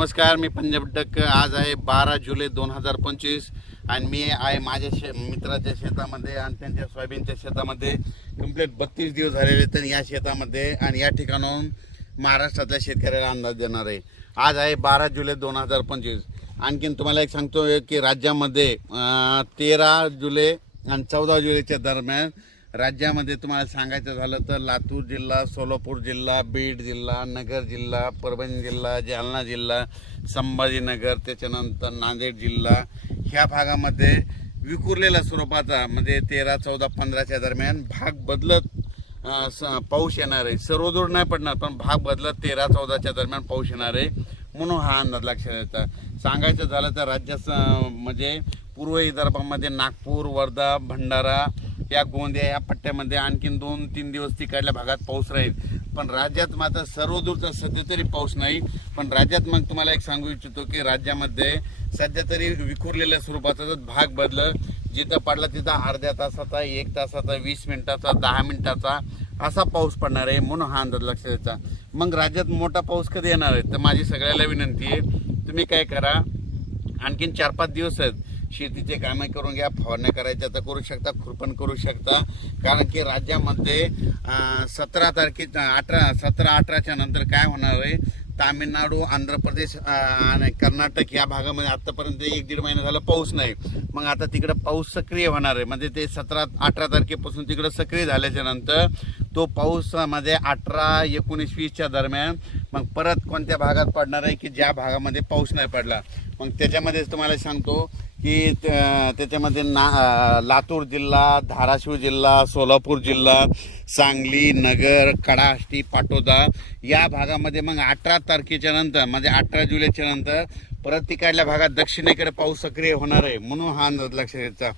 नमस्कार मी पंजाब डक्क आज आहे बारा जुलै दोन हजार पंचवीस आणि मी आहे माझ्या शे मित्राच्या शेतामध्ये आणि त्यांच्या सोयाबीनच्या शेतामध्ये कम्प्लीट बत्तीस दिवस झालेले तर या शेतामध्ये आणि या ठिकाणाहून महाराष्ट्रातल्या शेतकऱ्याला अंदाज देणार आहे आज आहे बारा जुलै दोन हजार पंचवीस आणखीन तुम्हाला एक सांगतो की राज्यामध्ये तेरा जुलै आणि चौदा जुलैच्या दरम्यान राज्यामध्ये तुम्हाला सांगायचं झालं तर लातूर जिल्हा सोलापूर जिल्हा बीड जिल्हा नगर जिल्हा परभणी जिल्हा जालना जिल्हा संभाजीनगर त्याच्यानंतर नांदेड जिल्हा ह्या भागामध्ये विखुरलेल्या स्वरूपाचा म्हणजे तेरा चौदा पंधराच्या दरम्यान भाग बदलत पाऊस येणार आहे सर्वदूर नाही पडणार पण भाग बदलत तेरा चौदाच्या दरम्यान पाऊस येणार आहे म्हणून हा अंदाज लक्षात येतात सांगायचं झालं तर राज्याचं म्हणजे पूर्व विदर्भामध्ये नागपूर वर्धा भंडारा या गोंदिया या पट्ट्यामध्ये आणखीन दोन तीन दिवस तिकडल्या भागात पाऊस राहील पण राज्यात मात्र दूरचा सध्या तरी पाऊस नाही पण राज्यात मग तुम्हाला एक सांगू इच्छितो की राज्यामध्ये सध्या तरी विखुरलेल्या स्वरूपाचा भाग बदल जिथं पडला तिथं अर्ध्या तासाचा एक तासाचा वीस मिनिटाचा दहा मिनिटाचा असा पाऊस पडणार आहे म्हणून हा अंदाज लक्षात द्यायचा मग राज्यात मोठा पाऊस कधी येणार आहे तर माझी सगळ्याला विनंती आहे तुम्ही काय करा आणखीन चार पाच दिवस आहेत शेतीचे कामे करून घ्या फवारण्या करायच्या तर करू शकता खुरपण करू शकता कारण की राज्यामध्ये सतरा तारखे अठरा सतरा अठराच्या नंतर काय होणार आहे तामिळनाडू आंध्र प्रदेश आणि कर्नाटक या भागामध्ये आत्तापर्यंत एक दीड महिना झाला पाऊस नाही मग आता तिकडं पाऊस सक्रिय होणार आहे म्हणजे ते सतरा अठरा तारखेपासून तिकडं सक्रिय झाल्याच्या नंतर तो पाऊसमध्ये म्हणजे अठरा एकोणीस वीसच्या दरम्यान मग परत कोणत्या भागात पडणार आहे की ज्या भागामध्ये पाऊस नाही पडला मग त्याच्यामध्येच तुम्हाला सांगतो की त्याच्यामध्ये ना लातूर जिल्हा धाराशिव जिल्हा सोलापूर जिल्हा सांगली नगर कडाष्टी पाटोदा या भागामध्ये मग अठरा तारखेच्या नंतर म्हणजे अठरा जुलैच्या नंतर परत तिकडल्या भागात दक्षिणेकडे पाऊस सक्रिय होणार आहे म्हणून हा अंदाज लक्ष घ्यायचा